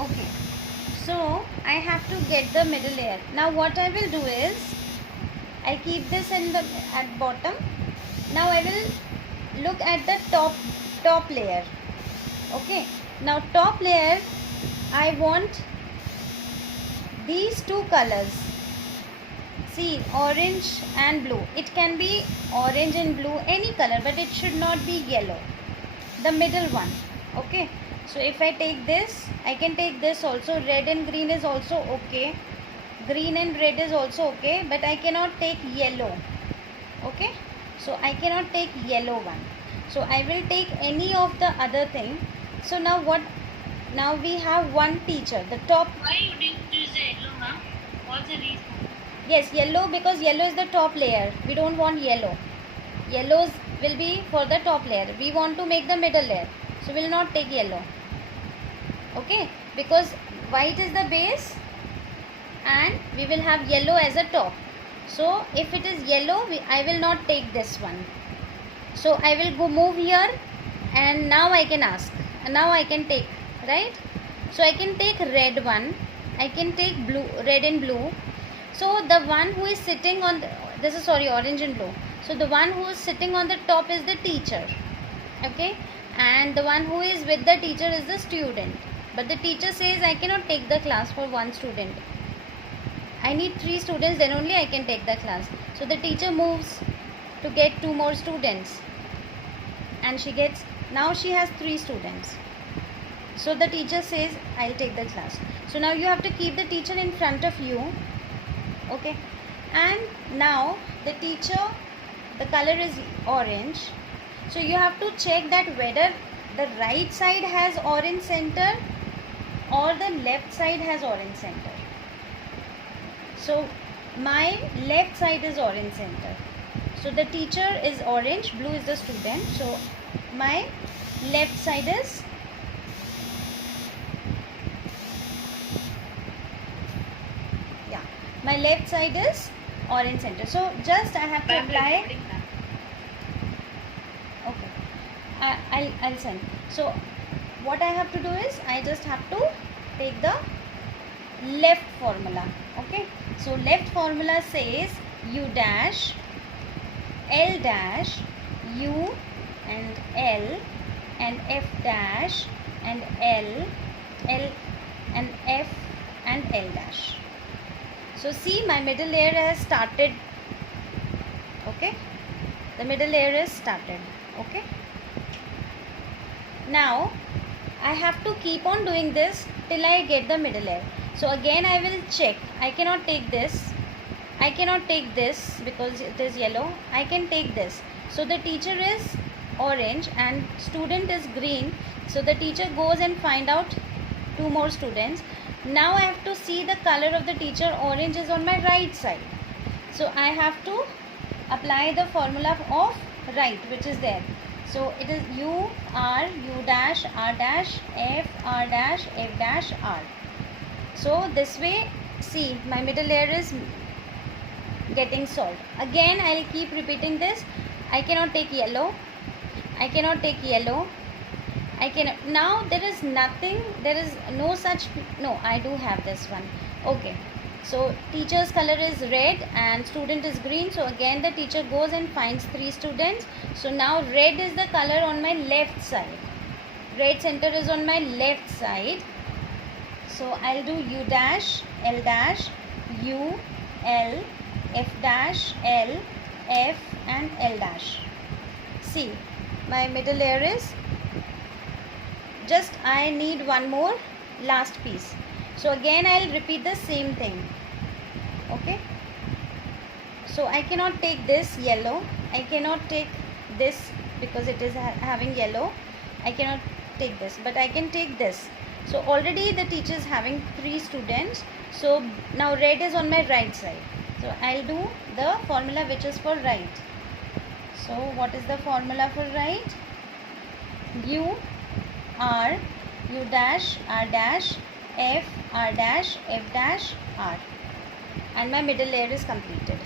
Okay, so I have to get the middle layer. Now what I will do is I keep this in the at bottom. Now I will look at the top layer. Okay, now top layer I want these two colors. See, orange and blue. It can be orange and blue, any color, but it should not be yellow. The middle one. Okay, so if I take this, I can take this also. Red and green is also okay. Green and red is also okay, but I cannot take yellow. Okay, so I cannot take yellow one. So I will take any of the other thing. So now what? Now we have one teacher. The top. Why you didn't use the yellow, ma'am? What's the reason? Yes, yellow, because yellow is the top layer. We don't want yellow. Yellows will be for the top layer. We want to make the middle layer. So we will not take yellow. Okay, because white is the base and we will have yellow as a top. So if it is yellow, I will not take this one. So I will go move here, and now I can ask. And now I can take, right? So I can take red one. I can take blue, red and blue. So the one who is sitting on this is orange and blue. So the one who is sitting on the top is the teacher. Okay, and the one who is with the teacher is the student. But the teacher says I cannot take the class for one student. I need 3 students, then only I can take the class. So the teacher moves to get 2 more students, and now she has 3 students. So the teacher says I'll take the class. So now you have to keep the teacher in front of you. Okay, and now the teacher, the color is orange. So you have to check that whether the right side has orange center or the left side has orange center. So my left side is orange center. So the teacher is orange, blue is the student. So my left side is my left side is orange center. So just I have to apply. Okay, I'll send. So what I have to do is I just have to take the left formula. Okay, so left formula says u dash l dash u and l and f dash and l and f and l dash. So see, my middle layer has started. Okay, the middle layer is started. Okay, now I have to keep on doing this till I get the middle layer. So again I will check. I cannot take this. I cannot take this because it is yellow. I can take this. So the teacher is orange and student is green. So the teacher goes and find out 2 more students. Now I have to see the color of the teacher. Orange is on my right side. So I have to apply the formula of right, which is there. So it is u dash r dash f r dash f dash r. So this way, see, my middle layer is getting solved. Again I will keep repeating this. I cannot take yellow. I cannot take yellow. I can. Now there is nothing, there is no such, no, I do have this one. Okay, so teacher's color is red and student is green. So again the teacher goes and finds 3 students. So now red is the color on my left side. Red center is on my left side. So I'll do u dash, l dash, u, l, f dash, l, f and l dash. See, my middle layer is just, I need one more last piece. So again I'll repeat the same thing. Okay, so I cannot take this yellow. I cannot take this because it is having yellow. I cannot take this, but I can take this. So already the teacher is having 3 students. So now red is on my right side. So I'll do the formula which is for right. So what is the formula for right? u dash r dash f r dash f dash r, and my middle layer is completed.